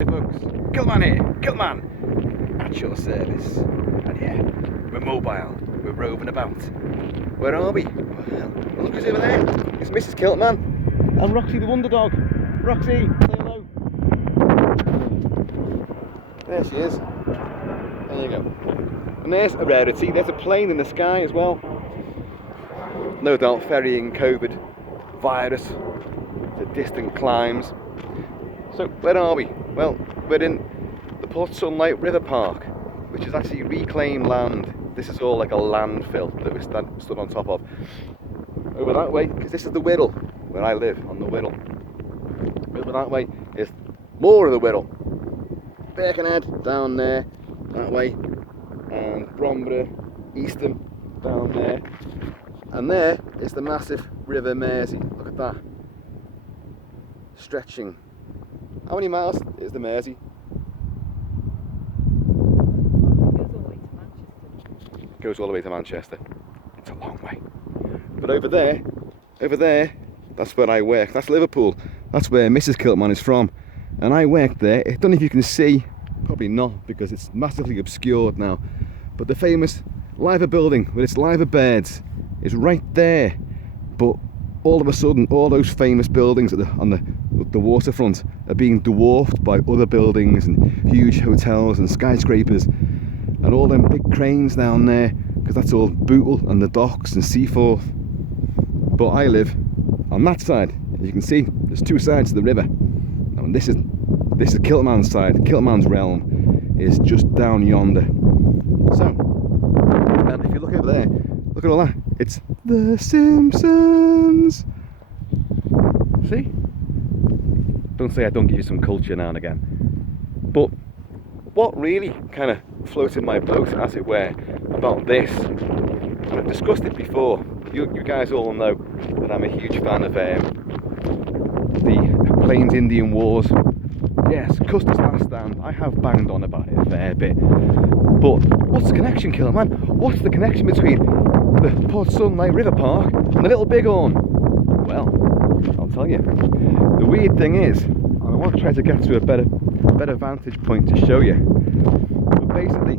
Hey folks, Kilt-Man here, Kilt-Man at your service. And yeah, we're mobile, we're roving about. Where are we? Well, look who's over there. It's Mrs. Kilt-Man and Roxy the Wonder Dog. Roxy, say hello. There she is. There you go. And there's a rarity, there's a plane in the sky as well. No doubt ferrying COVID virus to distant climes. So where are we? Well, we're in the Port Sunlight River Park, which is actually reclaimed land. This is all like a landfill that we stood on top of. Over that way, because this is the Wirral, where I live, on the Wirral. Over that way is more of the Wirral. Birkenhead down there, that way, and Bromborough, Eastham down there. And there is the massive River Mersey. Look at that. Stretching. How many miles is the Mersey? It goes all the way to Manchester. It's a long way. But over there, that's where I work. That's Liverpool. That's where Mrs. Kilt-Man is from. And I worked there. I don't know if you can see, probably not because it's massively obscured now. But the famous Liver building with its liver birds is right there. But all of a sudden, all those famous buildings on the waterfront are being dwarfed by other buildings and huge hotels and skyscrapers and all them big cranes down there, because that's all Bootle and the docks and Seaforth. But I live on that side. As you can see, there's two sides to the river. And this is Kilt-Man's side. Kilt-Man's realm is just down yonder. So, and if you look over there, look at all that. It's The Simpsons. See? Don't say I don't give you some culture now and again. But what really kind of floated my boat, as it were, about this, and I've discussed it before. You guys all know that I'm a huge fan of the Plains Indian Wars. Yes, Custer's Last Stand. I have banged on about it a fair bit. But what's the connection, Kilt-Man? What's the connection between the Port Sunlight River Park and the Little Bighorn? Well, I'll tell you. The weird thing is, and I want to try to get to a better vantage point to show you. But basically,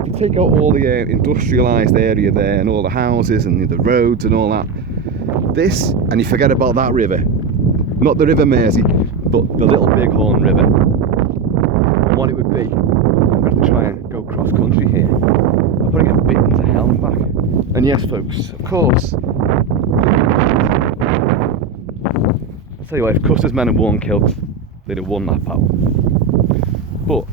if you take out all the industrialised area there and all the houses and the roads and all that, this, and you forget about that river, not the River Mersey, but the Little Bighorn River, and what it would be. I'm going to try and go cross country here. I'm putting a bit into hell and back. And yes, folks, of course, I'll tell you what, if Custer's men had worn kilts, they'd have won that battle. But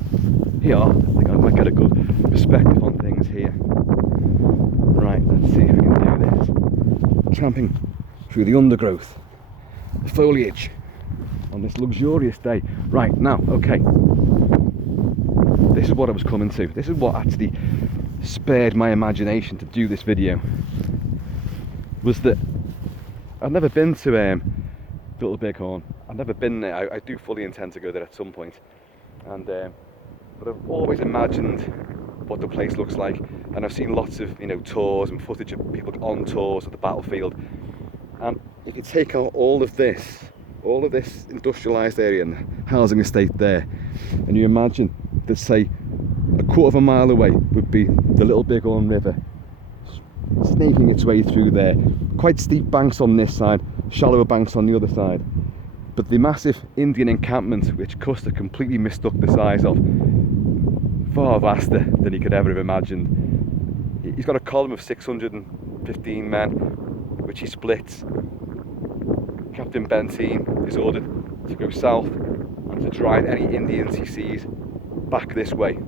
here, I think I might get a good perspective on things here. Right, let's see if we can do this. Tramping through the undergrowth, the foliage, on this luxurious day. Right, now, okay. This is what I was coming to. This is what actually spared my imagination to do this video. Was that I've never been to Little Bighorn. I've never been there. I do fully intend to go there at some point. And but I've always imagined what the place looks like, and I've seen lots of tours and footage of people on tours of the battlefield. And if you take out all of this industrialised area and housing estate there, and you imagine that, say, a quarter of a mile away would be the Little Bighorn River, snaking its way through there. Quite steep banks on this side, shallower banks on the other side. But the massive Indian encampment, which Custer completely mistook the size of, far vaster than he could ever have imagined. He's got a column of 615 men, which he splits. Captain Benteen is ordered to go south and to drive any Indians he sees back this way.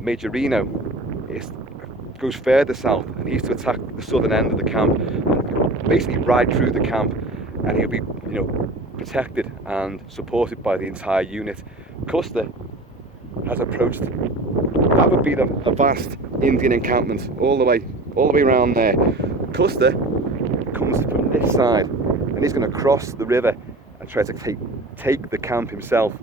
Major Reno goes further south, and he's to attack the southern end of the camp and basically ride through the camp, and he'll be protected and supported by the entire unit. Custer has approached, that would be the vast Indian encampment all the way around there. Custer comes from this side, and he's going to cross the river and try to take the camp himself.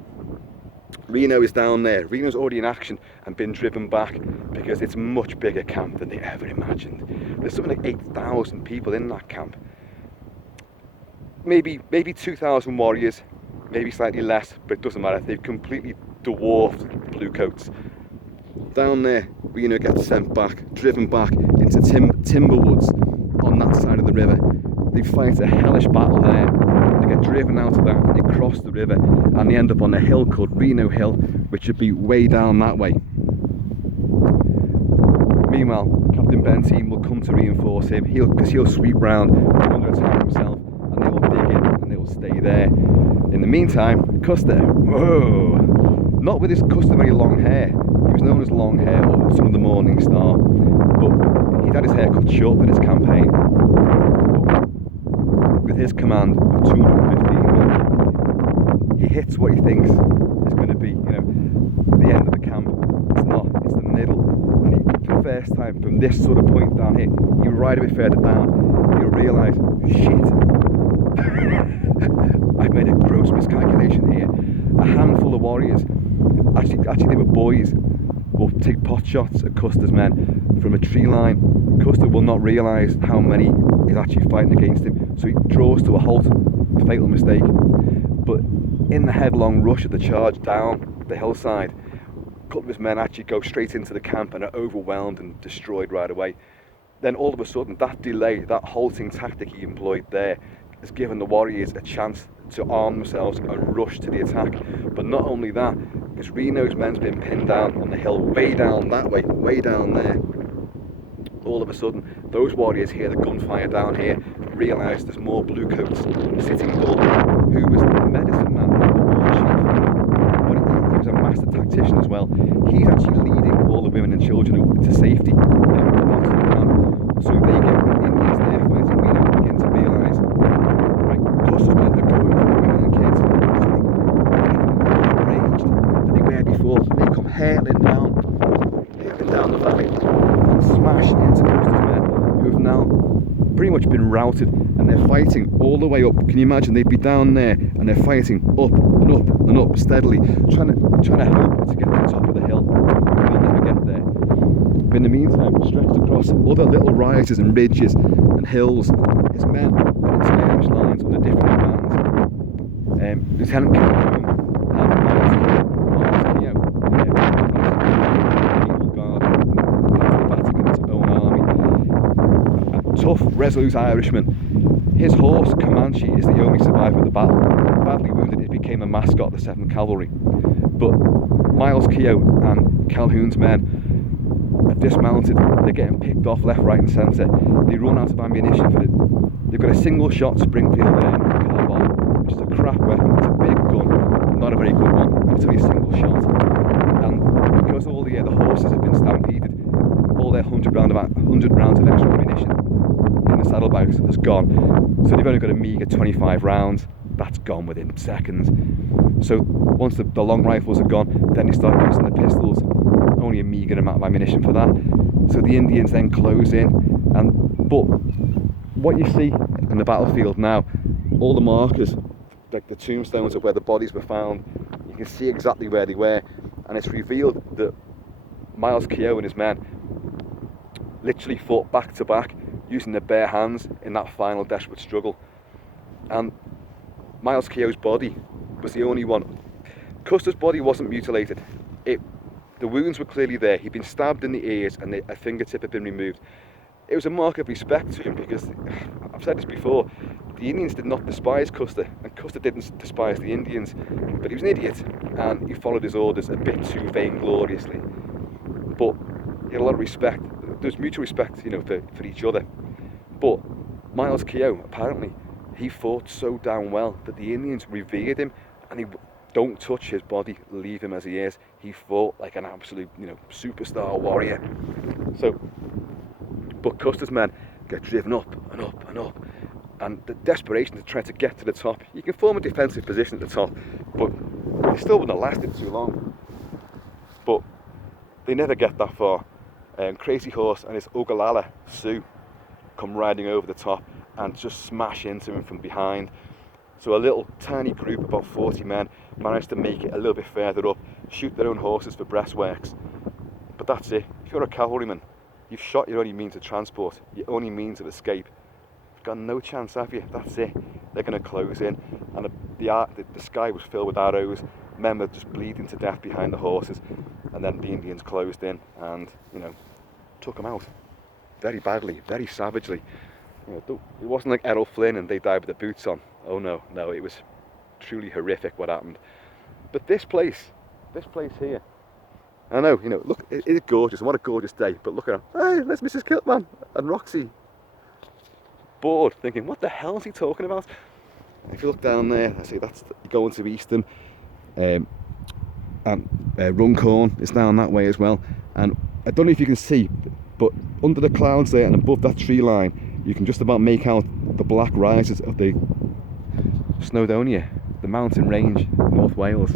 Reno is down there. Reno's already in action and been driven back because it's a much bigger camp than they ever imagined. There's something like 8,000 people in that camp. Maybe 2,000 warriors, maybe slightly less, but it doesn't matter. They've completely dwarfed bluecoats. Down there, Reno gets sent back, driven back into timber woods on that side of the river. They fight a hellish battle there. They get driven out of that, and they cross the river, and they end up on a hill called Reno Hill, which would be way down that way. Meanwhile, Captain Ben's team will come to reinforce him, because he'll sweep round under attack himself, and they will dig in, and they will stay there. In the meantime, Custer, whoa, not with his customary long hair. He was known as Long Hair, or son of the Morning Star, but he'd had his hair cut short for this campaign. With his command of 215 men, he hits what he thinks is going to be, the end of the camp. It's not, it's the middle. And he, for the first time, from this sort of point down here, you ride a bit further down, you'll realise, shit, I've made a gross miscalculation here. A handful of warriors, actually they were boys, will take pot shots at Custer's men from a tree line. Custer will not realise how many is actually fighting against him, so he draws to a halt, a fatal mistake. But in the headlong rush of the charge down the hillside, a couple of his men actually go straight into the camp and are overwhelmed and destroyed right away. Then all of a sudden, that delay, that halting tactic he employed there, has given the warriors a chance to arm themselves and rush to the attack. But not only that, because Reno's men's been pinned down on the hill, way down that way, way down there. All of a sudden, those warriors hear the gunfire down here, realise there's more bluecoats. Sitting Bull, who was the medicine man, the war chief, but he was a master tactician as well. He's actually leading all the women and children to safety out of the camp. So they get the Indians there fighting Reno, begin to realise, right, Custer's men are going for the women and kids. So they get more enraged than they were before. They come hurtling down the valley and smash into Custer's men, who have now pretty much been routed, and they're fighting all the way up. Can you imagine? They'd be down there and they're fighting up and up and up steadily, trying to hope to get to the top of the hill. They'll never get there. But in the meantime, stretched across other little rises and ridges and hills, his men are in skirmish lines under different commands. Lieutenant Kilt-Man and Miles Keogh, the Vatican's own army. A tough, resolute Irishman. His horse, Comanche, is the only survivor of the battle. Badly wounded, it became a mascot of the 7th Cavalry. But Miles Keogh and Calhoun's men have dismounted. They're getting picked off left, right and centre. They run out of ammunition for it. They've got a single shot Springfield carbine, which is a crap weapon. It's a big gun, not a very good one. It's only a single shot. And because all the horses have been stampeded, all their 100 rounds of extra ammunition in the saddlebags has gone. So they've only got a meagre 25 rounds. That's gone within seconds. So once the long rifles are gone, then they start using the pistols. Only a meagre amount of ammunition for that. So the Indians then close in, but what you see in the battlefield now, all the markers, like the tombstones of where the bodies were found, you can see exactly where they were, and it's revealed that Miles Keogh and his men literally fought back to back using their bare hands in that final desperate struggle. And Miles Keogh's body was the only one. Custer's body wasn't mutilated. The wounds were clearly there. He'd been stabbed in the ears and a fingertip had been removed. It was a mark of respect to him because, I've said this before, the Indians did not despise Custer, and Custer didn't despise the Indians, but he was an idiot and he followed his orders a bit too vaingloriously. But he had a lot of respect. There's mutual respect, for each other. But Miles Keogh, apparently, he fought so damn well that the Indians revered him, and he don't touch his body, leave him as he is. He fought like an absolute, superstar warrior. So, but Custer's men get driven up and up and up, and the desperation to try to get to the top. You can form a defensive position at the top, but it still wouldn't have lasted too long. But they never get that far. Crazy Horse and his Ogallala Sioux come riding over the top and just smash into him from behind. So a little tiny group, about 40 men, managed to make it a little bit further up, shoot their own horses for breastworks. But that's it. If you're a cavalryman, you've shot your only means of transport, your only means of escape. You've got no chance, have you? That's it. They're going to close in. And the sky was filled with arrows, men were just bleeding to death behind the horses, and then the Indians closed in and, you know, took them out very badly, very savagely. You know, it wasn't like Errol Flynn and they died with their boots on. Oh no, no, it was truly horrific what happened. But this place here, I know, you know, look, it is gorgeous, and what a gorgeous day, but look at her, hey, there's Mrs. Kilt-Man and Roxy. Bored, thinking, what the hell is he talking about? If you look down there, I see that's going to Easton, and Runcorn is down that way as well. And I don't know if you can see, but under the clouds there and above that tree line, you can just about make out the black rises of the Snowdonia, the mountain range in North Wales,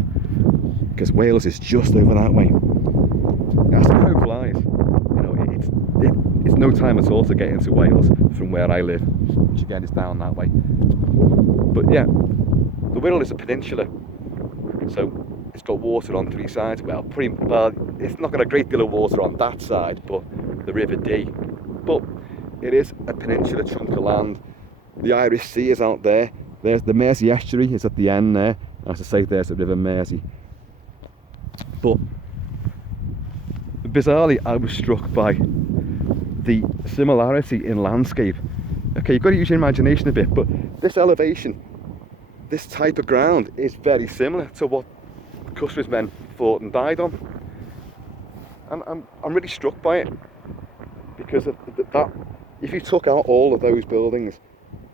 because Wales is just over that way. As the crow flies, you know, it's no time at all to get into Wales from where I live, which again is down that way. But yeah, the Wirral is a peninsula, so it's got water on 3 sides. Well, it's not got a great deal of water on that side, but the River Dee. But it is a peninsula chunk of land. The Irish Sea is out there. There's the Mersey estuary is at the end there. As I say, there's the River Mersey. But bizarrely, I was struck by the similarity in landscape. Okay, you've got to use your imagination a bit, but this elevation, this type of ground is very similar to what Custer's men fought and died on. And I'm really struck by it, because of that. If you took out all of those buildings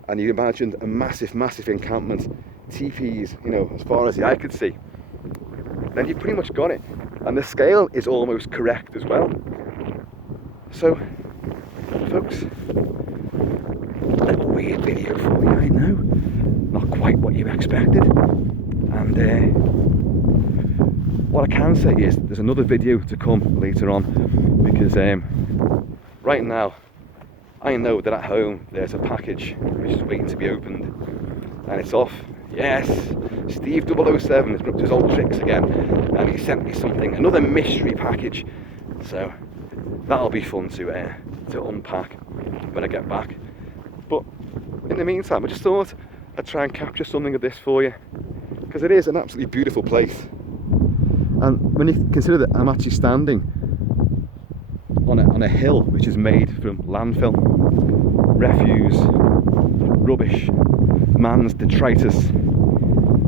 and you imagined a massive encampment, teepees, you know, as far as the eye could see, then you pretty much got it. And the scale is almost correct as well. So, folks, a little weird video for you, I know. Not quite what you expected. And what I can say is there's another video to come later on, because right now I know that at home there's a package which is waiting to be opened, and it's off. Yes, Steve 007 has been up to his old tricks again, and he sent me something, another mystery package. So that'll be fun to unpack when I get back. But in the meantime, I just thought I'd try and capture something of this for you, because it is an absolutely beautiful place. And when you consider that I'm actually standing on a hill which is made from landfill, refuse, rubbish, man's detritus,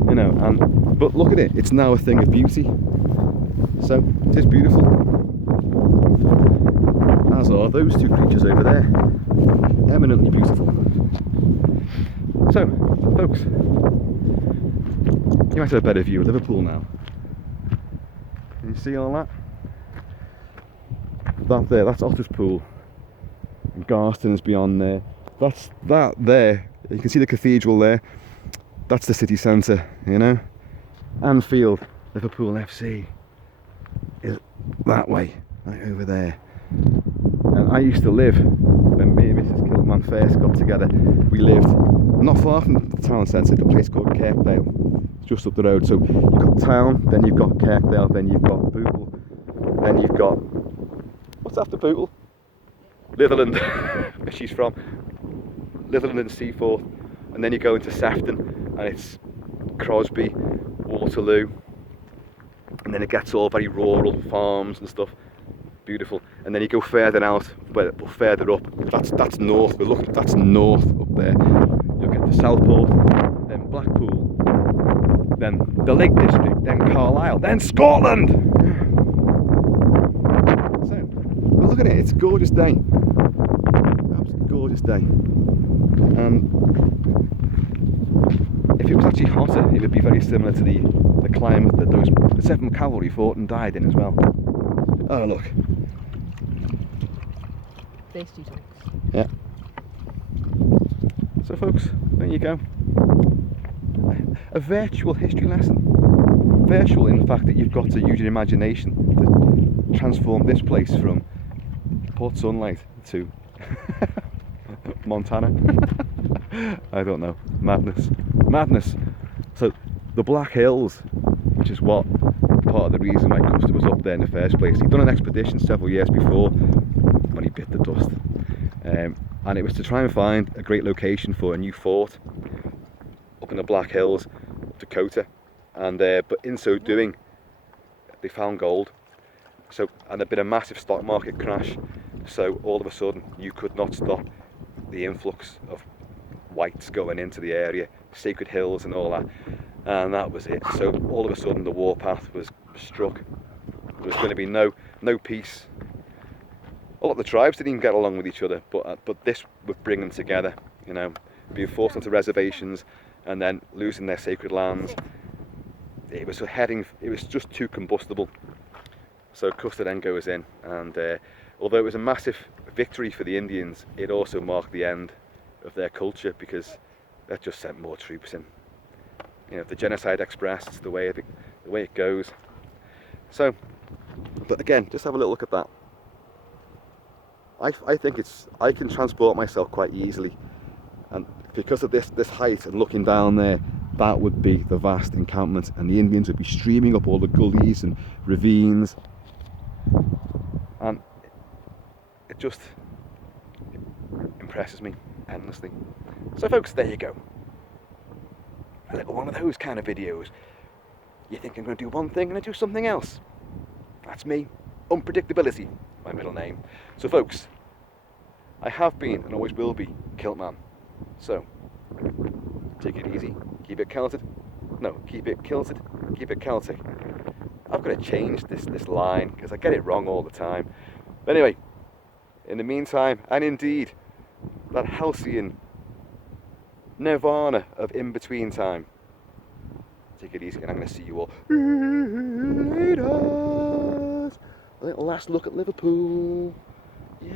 you know, but look at it, it's now a thing of beauty. So it is beautiful, as are those 2 creatures over there, eminently beautiful. So folks, you might have a better view of Liverpool now. Can you see all that? That there, that's Otterspool, and Garston is beyond there. That there, you can see the cathedral there, that's the city centre, you know. Anfield, Liverpool FC is that way, right over there. And I used to live, when me and Mrs. Kilt-Man first got together, we lived not far from the town centre, a place called Kirkdale, just up the road. So you've got town, then you've got Kirkdale, then you've got Bootle, then you've got, what's after Bootle? Litherland, where she's from. Litherland and Seaforth, and then you go into Sefton, and it's Crosby, Waterloo, and then it gets all very rural, farms and stuff, beautiful. And then you go further out, further up, that's north. But look, that's north up there. You'll get to Southport, then Blackpool, then the Lake District, then Carlisle, then Scotland. So, well, look at it, it's a gorgeous day. Absolutely gorgeous day. And if it was actually hotter, it would be very similar to the climate that the 7th Cavalry fought and died in as well. Oh look. Tasty talks. Yeah. So folks, there you go. A virtual history lesson. Virtual in the fact that you've got to use your imagination to transform this place from Port Sunlight to Montana. I don't know. Madness. So the Black Hills, which is what part of the reason why Custer was up there in the first place. He'd done an expedition several years before when he bit the dust, and it was to try and find a great location for a new fort up in the Black Hills, Dakota, and but in so doing, they found gold. So, and there'd been a massive stock market crash. So all of a sudden, you could not stop the influx of whites going into the area, Sacred Hills and all that, and that was it. So all of a sudden, the warpath was struck. There was going to be no peace. A lot of the tribes didn't even get along with each other, but this would bring them together. You know, being forced onto reservations and then losing their sacred lands. It was just too combustible. So Custer then goes in, and although it was a massive victory for the Indians, it also marked the end of their culture, because that just sent more troops in. You know, the Genocide Express, it's the way it goes. So, but again, just have a little look at that. I think I can transport myself quite easily, and because of this height and looking down there, that would be the vast encampment, and the Indians would be streaming up all the gullies and ravines, and it just impresses me endlessly. So folks, there you go. A little one of those kind of videos. You think I'm going to do one thing and I do something else. That's me. Unpredictability, my middle name. So folks, I have been and always will be Kilt-Man. So, take it easy, keep it Celtic. No, keep it kilted, keep it Celtic. I've got to change this line because I get it wrong all the time. But anyway, in the meantime, and indeed, that halcyon nirvana of in-between time, take it easy, and I'm going to see you all later. A little last look at Liverpool. Yeah.